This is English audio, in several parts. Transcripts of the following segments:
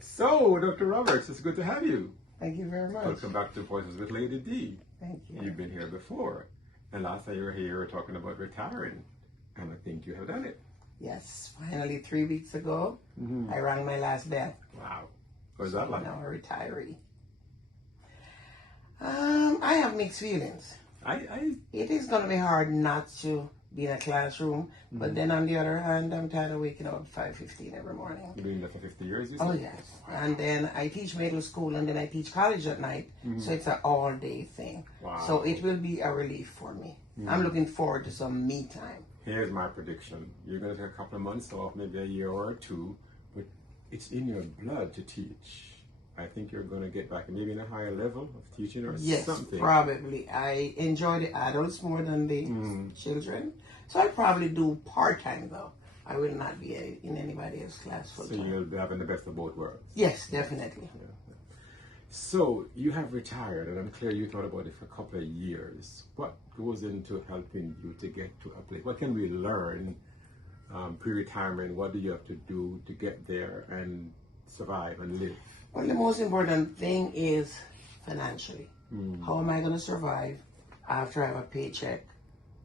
So, Dr. Roberts, it's good to have you. Thank you very much. Welcome back to Voices with Lady D. Thank you. You've been here before. And last time you were here, you were talking about retiring. And I think you have done it. Yes, finally 3 weeks ago, I rang my last bell. Wow. What was that like? Now a retiree. I have mixed feelings. It is going to be hard not to be in a classroom, but then on the other hand, I'm tired of waking up at 5:15 every morning. You've been there for 50 years, you said? Oh, yes. And then I teach middle school and then I teach college at night, so it's an all-day thing. Wow. So it will be a relief for me. I'm looking forward to some me time. Here's my prediction. You're going to take a couple of months off, maybe a year or two, but it's in your blood to teach. I think you're going to get back maybe in a higher level of teaching or something. Yes, probably. I enjoy the adults more than the children. So I probably do part-time though. I will not be in anybody else's class full-time. So you'll be having the best of both worlds. Yes, definitely. Yeah. So you have retired, and I'm clear you thought about it for a couple of years. What goes into helping you to get to a place? What can we learn pre-retirement? What do you have to do to get there and survive and live? Well, the most important thing is financially. How am I going to survive after I have a paycheck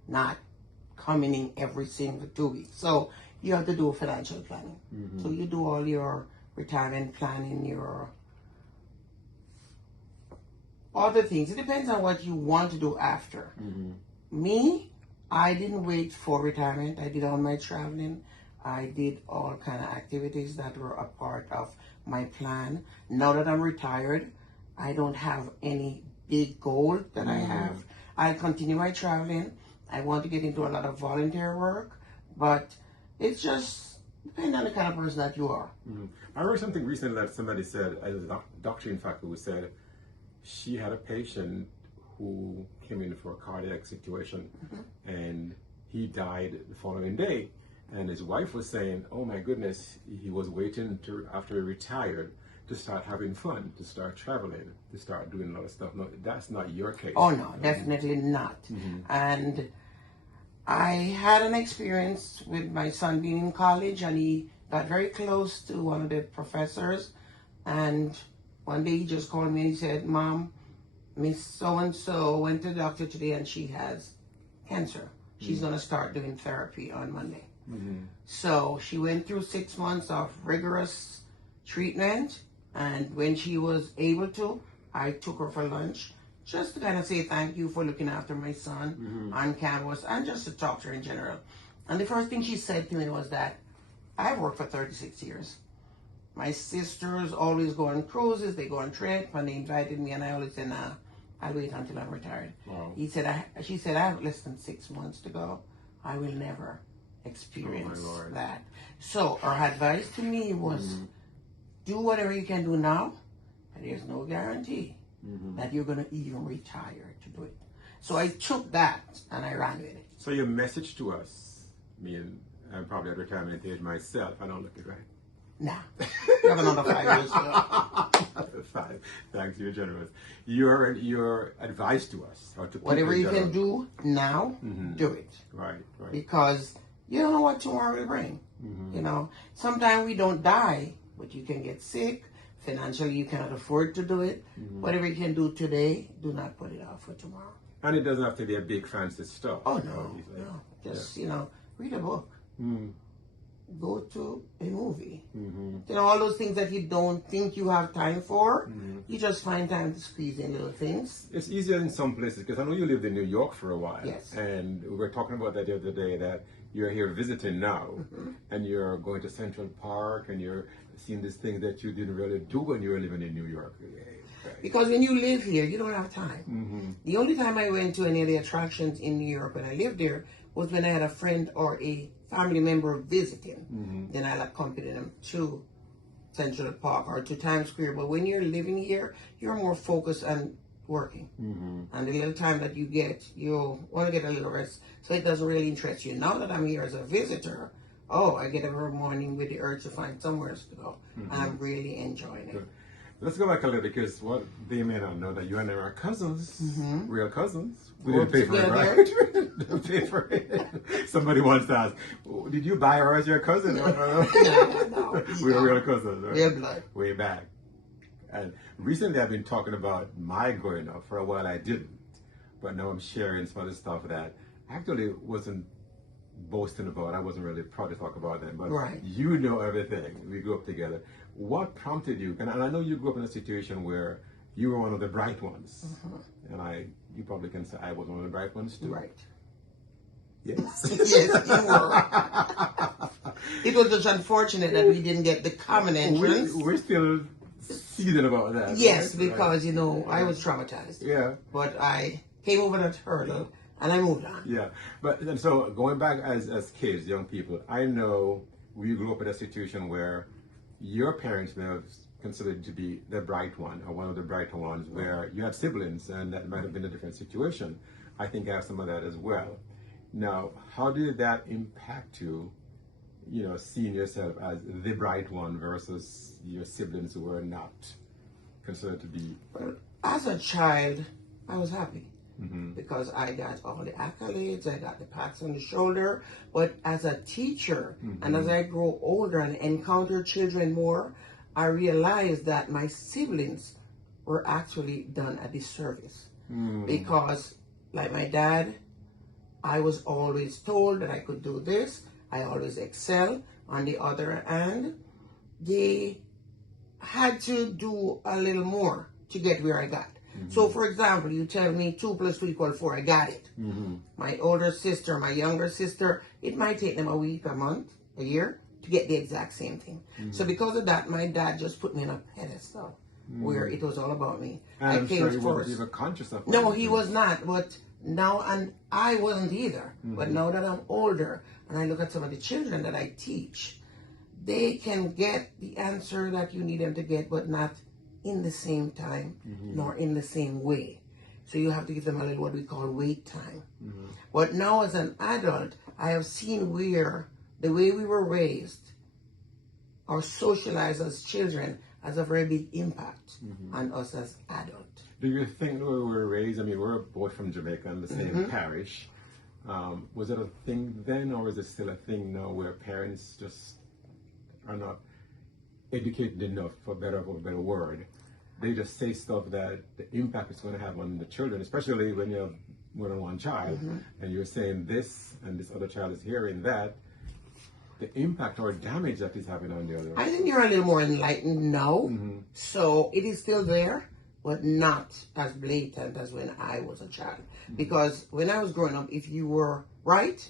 not coming in every single 2 weeks? So you have to do financial planning. So you do all your retirement planning, your other things. It depends on what you want to do after. Me, I didn't wait for retirement. I did all my traveling. I did all kind of activities that were a part of my plan. Now that I'm retired, I don't have any big goal that I have. I continue my traveling. I want to get into a lot of volunteer work, but it's just depends on the kind of person that you are. I heard something recently that somebody said, as a doctor in fact, who said she had a patient who came in for a cardiac situation and he died the following day. And his wife was saying, oh my goodness, he was waiting after he retired to start having fun, to start traveling, to start doing a lot of stuff. No, that's not your case. Oh no, definitely not. And I had an experience with my son being in college, and he got very close to one of the professors. And one day he just called me and he said, Mom, Miss So-and-so went to the doctor today and she has cancer. She's going to start doing therapy on Monday. So she went through 6 months of rigorous treatment, and when she was able to, I took her for lunch just to kind of say thank you for looking after my son on campus and just to talk to her in general. And the first thing she said to me was that I've worked for 36 years. My sisters always go on cruises, they go on trips, and they invited me, and I always said, nah, I'll wait until I'm retired. Wow. She said, I have less than 6 months to go. I will never experience that. So her advice to me was do whatever you can do now, but there's no guarantee that you're going to even retire to do it. So I took that and I ran with it. So your message to us, me and I'm probably at retirement age myself, I don't look it right. Nah, you have another 5 years to go. 5. Thanks, you're generous. Your advice to us, or to whatever you can do now, do it. Right. Because you don't know what tomorrow will bring. You know, sometimes we don't die, but you can get sick. Financially, you cannot afford to do it. Whatever you can do today, do not put it off for tomorrow. And it doesn't have to be a big fancy stuff. Oh, no. Just, read a book. Go to a movie. All those things that you don't think you have time for, you just find time to squeeze in little things. It's easier in some places, because I know you lived in New York for a while. Yes. And we were talking about that the other day, that you're here visiting now, and you're going to Central Park, and you're seeing these things that you didn't really do when you were living in New York. Because when you live here, you don't have time. The only time I went to any of the attractions in New York when I lived there was when I had a friend or a family member visiting. Then I'll accompany them to Central Park or to Times Square. But when you're living here, you're more focused on working. And the little time that you get, you want to get a little rest. So it doesn't really interest you. Now that I'm here as a visitor, I get up every morning with the urge to find somewhere else to go. And I'm really enjoying it. Let's go back a little because what they may not know that you and I are cousins, real cousins. We Work didn't pay for it, together. right? We didn't pay for it. Somebody once asked, "Oh, did you buy her as your cousin?" No, We were real cousins, right? real blood. Way back. And recently I've been talking about my growing up. For a while I didn't. But now I'm sharing some of the stuff that I actually wasn't boasting about. I wasn't really proud to talk about them. But Right. you know everything. We grew up together. What prompted you? And I know you grew up in a situation where you were one of the bright ones. And you probably can say I was one of the bright ones too. Right. Yes. Yes, you were. It was just unfortunate that we didn't get the common entrance. We're still seething about that. Yes, right? because, I was traumatized. Yeah. But I came over that hurdle and I moved on. Yeah, and so going back as kids, young people, I know we grew up in a situation where your parents may have considered to be the bright one or one of the brighter ones, where you had siblings and that might have been a different situation. I think I have some of that as well. Now, how did that impact you, seeing yourself as the bright one versus your siblings who were not considered to be? Well, as a child, I was happy. Because I got all the accolades, I got the pats on the shoulder. But as a teacher, and as I grow older and encounter children more, I realized that my siblings were actually done a disservice. Because, like my dad, I was always told that I could do this. I always excel. On the other hand, they had to do a little more to get where I got. So, for example, you tell me 2 + 2 = 4, I got it. My older sister, my younger sister, it might take them a week, a month, a year to get the exact same thing. So because of that, my dad just put me in a pedestal where it was all about me. And I I'm came sure he first. wasn't even conscious of it. No, he was not. But now, and I wasn't either. But now that I'm older and I look at some of the children that I teach, they can get the answer that you need them to get, but not in the same time, nor in the same way. So you have to give them a little what we call wait time. But now as an adult, I have seen where the way we were raised or socialized as children has a very big impact on us as adults. Do you think when we were raised, we're both from Jamaica in the same parish. Was it a thing then, or is it still a thing now where parents just are not educated enough, for better word? They just say stuff that the impact it's going to have on the children, especially when you have more than one child, and you're saying this, and this other child is hearing that. The impact or damage that is having on the other. I think you're a little more enlightened now, so it is still there, but not as blatant as when I was a child. Because when I was growing up, if you were right,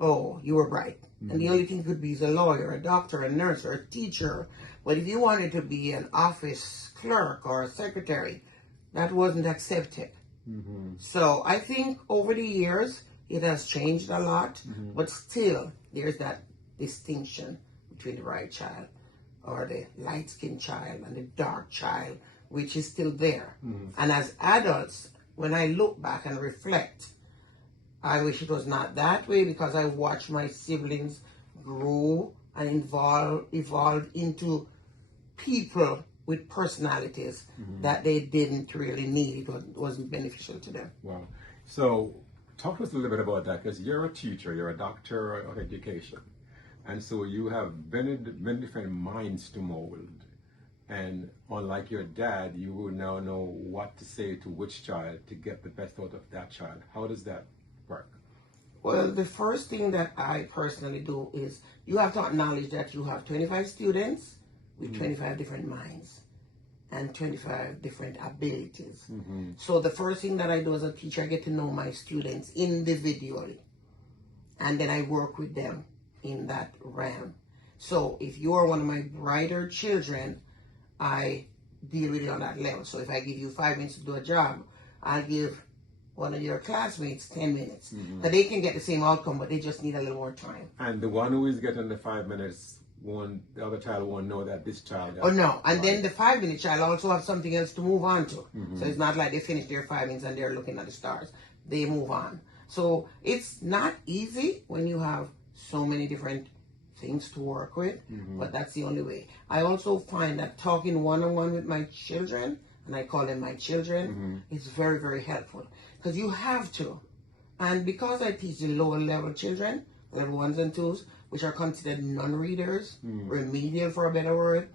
oh, you were bright. And the only thing you could be is a lawyer, a doctor, a nurse, or a teacher. But if you wanted to be an office clerk or a secretary, that wasn't accepted. So I think over the years, it has changed a lot, but still, there's that distinction between the right child or the light-skinned child and the dark child, which is still there. And as adults, when I look back and reflect, I wish it was not that way, because I watched my siblings grow and evolve into people with personalities that they didn't really need. It wasn't beneficial to them. Wow. So talk to us a little bit about that, because you're a teacher, you're a doctor of education. And so you have many different minds to mold. And unlike your dad, you will now know what to say to which child to get the best out of that child. How does that work? Well, the first thing that I personally do is you have to acknowledge that you have 25 students with 25 different minds and 25 different abilities. So the first thing that I do as a teacher, I get to know my students individually. And then I work with them in that realm. So if you are one of my brighter children, I deal with it on that level. So if I give you 5 minutes to do a job, I'll give one of your classmates 10 minutes. But they can get the same outcome, but they just need a little more time. And the one who is getting the 5 minutes, the other child won't know that this child... Oh, no. And then the 5-minute child also have something else to move on to. So it's not like they finish their 5 minutes and they're looking at the stars. They move on. So it's not easy when you have so many different things to work with, but that's the only way. I also find that talking one-on-one with my children, and I call them my children, is very, very helpful. Because you have to. And because I teach the lower level children, level 1s and 2s, which are considered non-readers, remedial for a better word,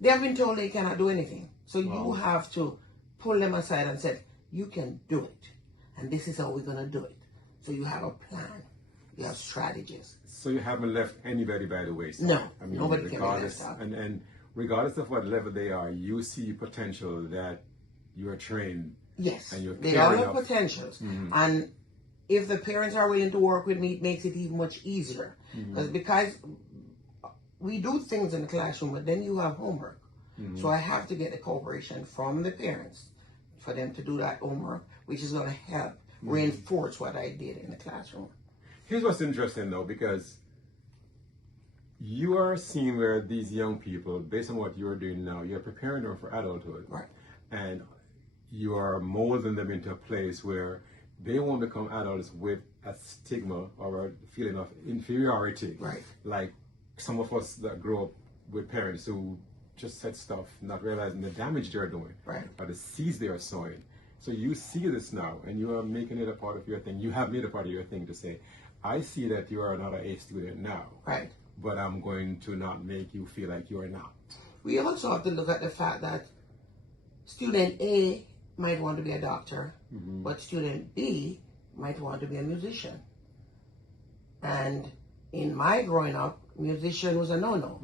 they have been told they cannot do anything. So you have to pull them aside and say, you can do it. And this is how we're going to do it. So you have a plan. You have strategies. So you haven't left anybody by the wayside. No, nobody can be left out. And regardless of what level they are, you see potential that you are trained. Yes, and you're they all have potentials. And if the parents are willing to work with me, it makes it even much easier. Because we do things in the classroom, but then you have homework. So I have to get the cooperation from the parents for them to do that homework, which is going to help reinforce what I did in the classroom. Here's what's interesting, though, because you are seeing where these young people, based on what you're doing now, you're preparing them for adulthood. Right. And you are molding them into a place where they won't become adults with a stigma or a feeling of inferiority. Right. Like some of us that grow up with parents who just said stuff, not realizing the damage they're doing, right, or the seeds they are sowing. So you see this now, and you are making it a part of your thing. You have made a part of your thing to say, I see that you are not an A student now, right, but I'm going to not make you feel like you are not. We also have to look at the fact that student A might want to be a doctor, but student B might want to be a musician. And in my growing up, musician was a no-no.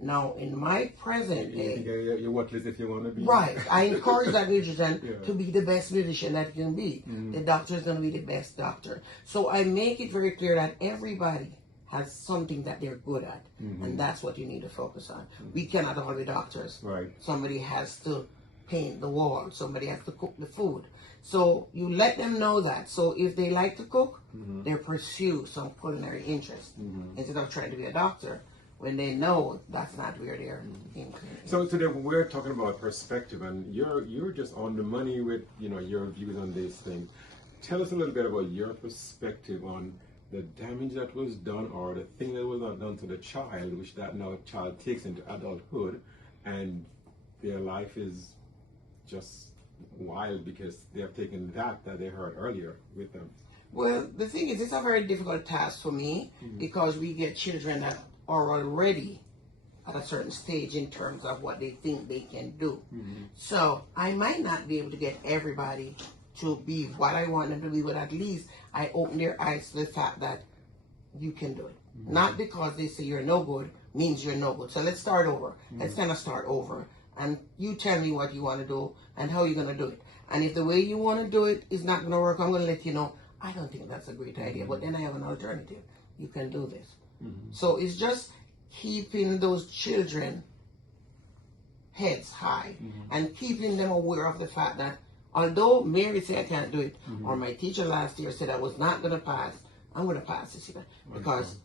Now, in my present day, you're worthless if you want to be. Right. I encourage that musician to be the best musician that he can be. The doctor is going to be the best doctor. So I make it very clear that everybody has something that they're good at, and that's what you need to focus on. We cannot all be doctors. Right. Somebody has to paint the wall. Somebody has to cook the food. So you let them know that. So if they like to cook, they pursue some culinary interest instead of trying to be a doctor when they know that's not where they're in. So today we're talking about perspective, and you're just on the money with your views on this thing. Tell us a little bit about your perspective on the damage that was done, or the thing that was not done to the child, which that now child takes into adulthood, and their life is just wild because they have taken that they heard earlier with them. Well, the thing is, it's a very difficult task for me because we get children that are already at a certain stage in terms of what they think they can do. So I might not be able to get everybody to be what I want them to be, but at least I open their eyes to the fact that you can do it. Not because they say you're no good means you're no good. So let's start over. Let's kind of start over. And you tell me what you want to do and how you're going to do it. And if the way you want to do it is not going to work, I'm going to let you know, I don't think that's a great idea, but then I have an alternative. You can do this. So it's just keeping those children heads high and keeping them aware of the fact that although Mary said I can't do it, or my teacher last year said I was not going to pass, I'm going to pass this year because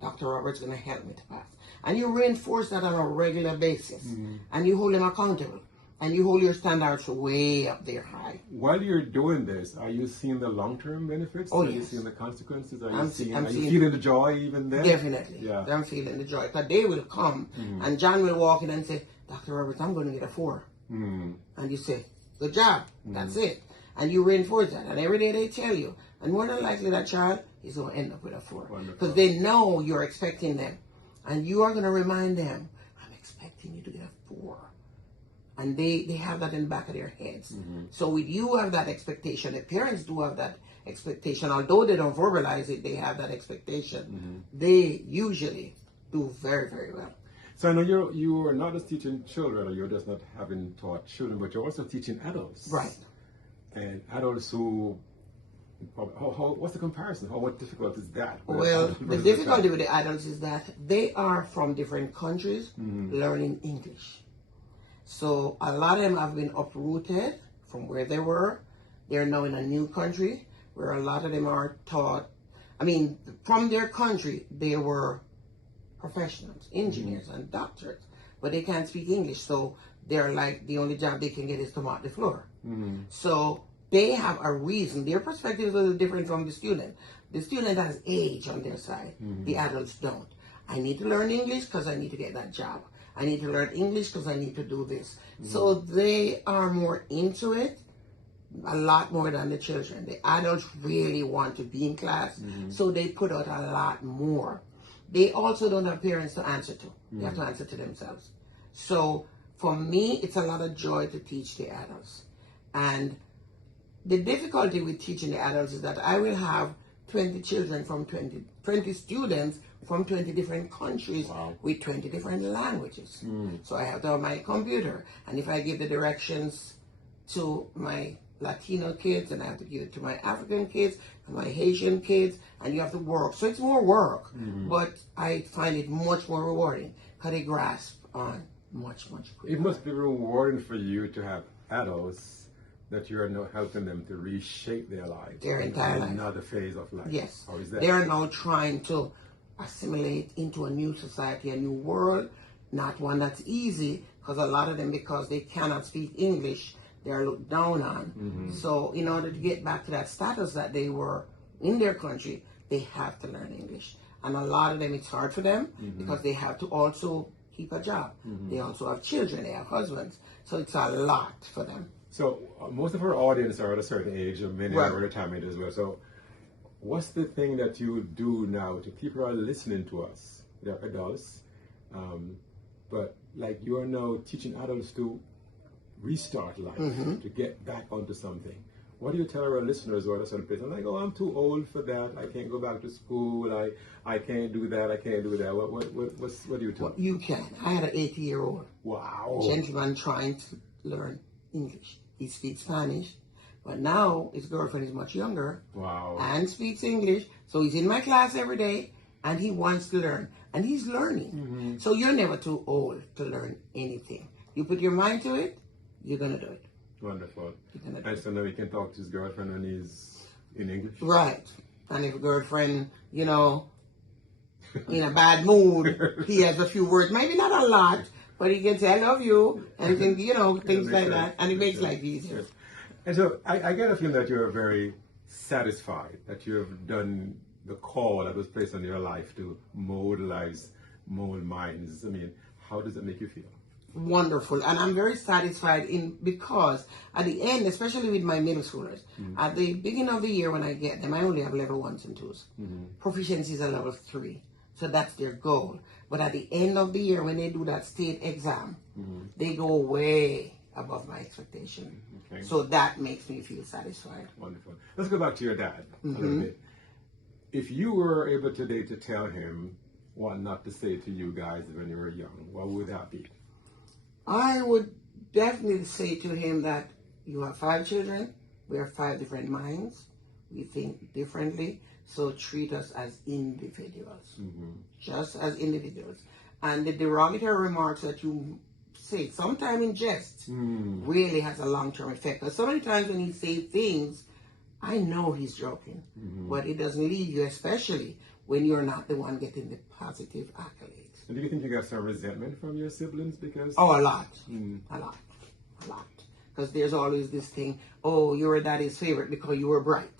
Dr. Roberts is going to help me to pass. And you reinforce that on a regular basis. And you hold them accountable. And you hold your standards way up there high. While you're doing this, are you seeing the long-term benefits? Oh, are yes. you seeing the consequences? Are I'm you feeling the joy even then? Definitely. Yeah. I'm feeling the joy. Because they will come and John will walk in and say, Dr. Roberts, I'm going to get a 4. And you say, good job. That's it. And you reinforce that. And every day they tell you. And more than likely that child is going to end up with a 4. Because they know you're expecting them. And you are going to remind them, I'm expecting you to get a 4. And they have that in the back of their heads. So with you have that expectation. The parents do have that expectation. Although they don't verbalize it, they have that expectation. They usually do very, very well. So I know you are not just teaching children, or you're just not having taught children, but you're also teaching adults. Right. And adults who, what's the comparison? What difficult is that? Well, the difficulty with the adults is that they are from different countries learning English. So a lot of them have been uprooted from where they were. They're now in a new country where a lot of them are taught. I mean, from their country, they were professionals, engineers and doctors, but they can't speak English. So they're like, the only job they can get is to mop the floor. So they have a reason. Their perspective is a little different from the student. The student has age on their side. The adults don't. I need to learn English because I need to get that job. I need to learn English because I need to do this. So they are more into it, a lot more than the children. The adults really want to be in class, so they put out a lot more. They also don't have parents to answer to. They have to answer to themselves. So for me, it's a lot of joy to teach the adults. And the difficulty with teaching the adults is that I will have 20 children from 20 students from 20 different countries with 20 different languages. So I have to have my computer. And if I give the directions to my Latino kids, and I have to give it to my African kids and my Haitian kids, and you have to work. So it's more work, but I find it much more rewarding because they grasp on much quicker. It must be rewarding for you to have adults that you are now helping them to reshape their lives. Their entire life. Another phase of life. Yes. How is that? They are now trying to assimilate into a new society, a new world, not one that's easy, because a lot of them, because they cannot speak English, they're looked down on. So in order to get back to that status that they were in their country, they have to learn English. And a lot of them, it's hard for them because they have to also keep a job. They also have children, they have husbands. So it's a lot for them. So most of our audience are at a certain age, and many are retirement as well. So what's the thing that you do now to people who are listening to us? They're adults, but like you are now teaching adults to restart life, to get back onto something. What do you tell our listeners who are at a certain place? I'm like, oh, I'm too old for that. I can't go back to school. I can't do that. I can't do that. What do you tell them? You can. I had an 80-year-old gentleman trying to learn English. He speaks Spanish, but now his girlfriend is much younger and speaks English. So he's in my class every day, and he wants to learn, and he's learning. So you're never too old to learn anything. You put your mind to it, you're gonna do it. Wonderful. And so now he can talk to his girlfriend when he's in English. Right. And if a girlfriend, in a bad mood, he has a few words, maybe not a lot, but he can say, I love you, and he can, things like that, and it makes life easier. Yes. And so I get a feeling that you are very satisfied that you have done the call that was placed on your life to mold lives, mold minds. I mean, how does it make you feel? Wonderful. And I'm very satisfied because at the end, especially with my middle schoolers, at the beginning of the year when I get them, I only have level 1s and 2s. Proficiency is a level 3. So that's their goal. But at the end of the year, when they do that state exam, they go way above my expectation. Okay. So that makes me feel satisfied. Wonderful. Let's go back to your dad a little bit. If you were able today to tell him what not to say to you guys when you were young, what would that be? I would definitely say to him that you have 5 children. We have 5 different minds. We think differently. So treat us as individuals, just as individuals. And the derogatory remarks that you say, sometimes in jest, really has a long-term effect. Because so many times when he says things, I know he's joking, but it doesn't leave you, especially when you're not the one getting the positive accolades. And do you think you got some resentment from your siblings because? Oh, a lot. A lot. Because there's always this thing, oh, you were daddy's favorite because you were bright.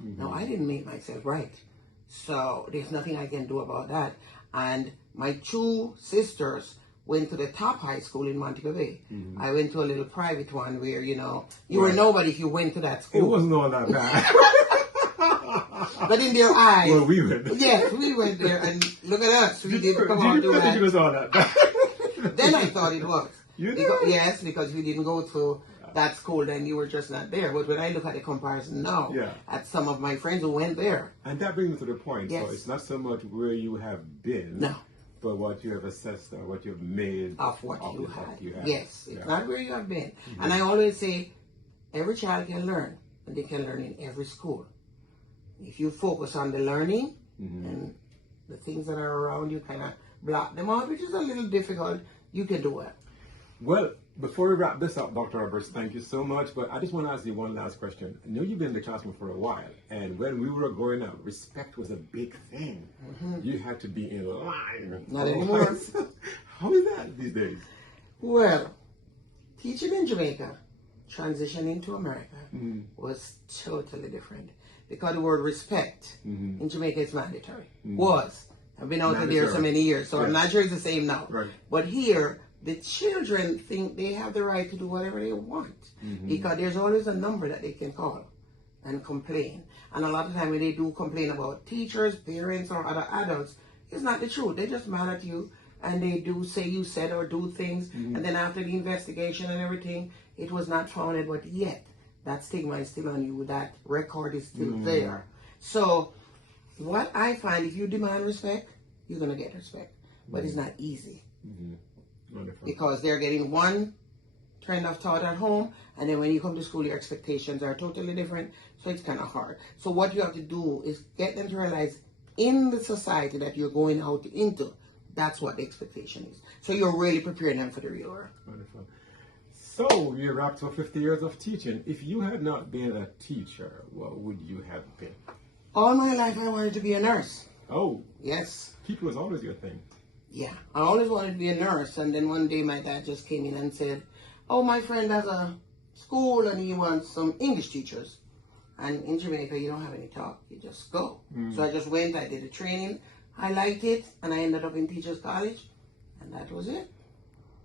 No, I didn't make myself bright. So there's nothing I can do about that. And my 2 sisters went to the top high school in Montego Bay. I went to a little private one where, you were nobody if you went to that school. It wasn't all that bad. But in their eyes. Well, we went. Yes, we went there, and look at us. We didn't come out to that. think it was all that bad. Then I thought it was. You did? Yes, because we didn't go to that school, then you were just not there. But when I look at the comparison now, at some of my friends who went there. And that brings me to the point. Yes. So it's not so much where you have been. No. But what you have assessed or what you have made of what you had. Yes, it's Yeah. not where you have been. And I always say, every child can learn, and they can learn in every school. If you focus on the learning and the things that are around you, kind of block them out, which is a little difficult, you can do it. Well, before we wrap this up, Dr. Roberts, thank you so much. But I just want to ask you one last question. I know you've been in the classroom for a while, and when we were growing up, respect was a big thing. You had to be in line. Not anymore. How is that these days? Well, teaching in Jamaica, transitioning to America, was totally different. Because the word respect in Jamaica is mandatory. Was. I've been out Not there so sure. many years, so I'm Yeah. not sure it's the same now. Right. But here, the children think they have the right to do whatever they want because there's always a number that they can call and complain. And a lot of time when they do complain about teachers, parents, or other adults, it's not the truth. They're just mad at you and they do say you said or do things. And then after the investigation and everything, it was not founded, but yet that stigma is still on you. That record is still there. So what I find, if you demand respect, you're going to get respect. But it's not easy. Wonderful. Because they're getting one trend of thought at home, and then when you come to school, your expectations are totally different, so it's kind of hard. So what you have to do is get them to realize in the society that you're going out into, that's what the expectation is. So you're really preparing them for the real world. Wonderful. So you wrapped up 50 years of teaching. If you had not been a teacher, what would you have been? All my life I wanted to be a nurse. Oh, Yes. teaching was always your thing. Yeah. I always wanted to be a nurse, and then one day my dad just came in and said, oh, my friend has a school and he wants some English teachers. And in Jamaica, you don't have any talk. You just go. So I just went, I did the training. I liked it, and I ended up in Teachers College, and that was it.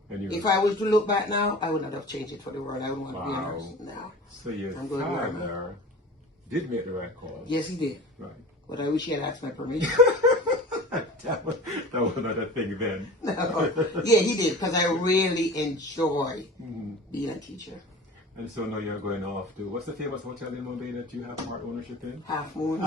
And you If I was to look back now, I would not have changed it for the world. I would want to be a Wow. nurse now. So your I'm going where I'm father did make the right call. Yes, he did. Right. But I wish he had asked my permission. that was not a thing then. No. Yeah, he did, because I really enjoy being a teacher. And so now you're going off to, what's the famous hotel in Mumbai that you have part ownership in? Half Moon.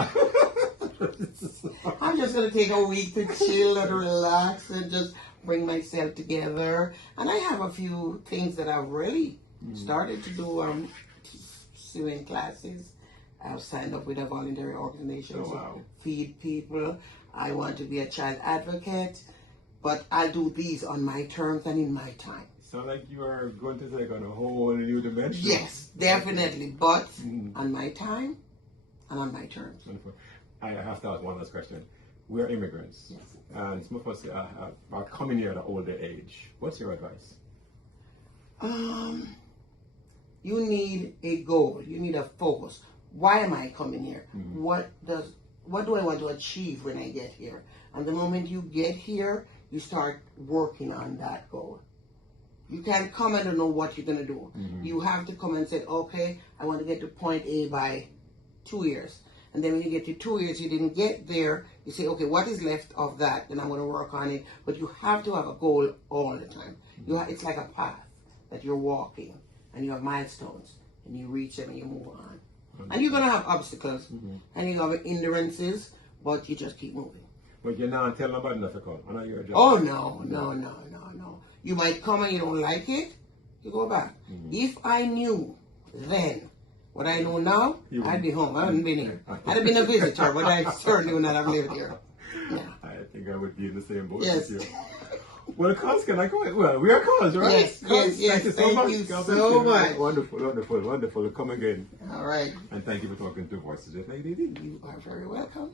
I'm just going to take a week to chill and relax and just bring myself together. And I have a few things that I've really started to do. Sewing classes. I've signed up with a voluntary organization to feed people. I want to be a child advocate. But I'll do these on my terms and in my time. Sound like you are going to take on a whole new dimension. Yes, definitely. But on my time and on my terms. Wonderful. I have to ask one last question. We're immigrants. Yes. And some of us are coming here at an older age. What's your advice? You need a goal. You need a focus. Why am I coming here? What do I want to achieve when I get here? And the moment you get here, you start working on that goal. You can't come and don't know what you're going to do. You have to come and say, okay, I want to get to point A by 2 years. And then when you get to 2 years, you didn't get there, you say, okay, what is left of that? Then I'm going to work on it. But you have to have a goal all the time. It's like a path that you're walking, and you have milestones, and you reach them and you move on. And you're going to have obstacles, and you have hindrances, but you just keep moving. But you're not telling nobody not to come. I know you're a job. Oh, no. You might come and you don't like it, you go back. If I knew then what I know now, I'd be home. I haven't been here. I'd have been a visitor, but I certainly would not have lived here. Yeah. I think I would be in the same boat Yes. with you. Well, cause, can I go? Well, we are cause, right? Yes, Cause, yes, Thank you so thank much. you God so bless you. much. Wonderful. Come again. All right. And thank you for talking to Voices of Lady D. You are very welcome.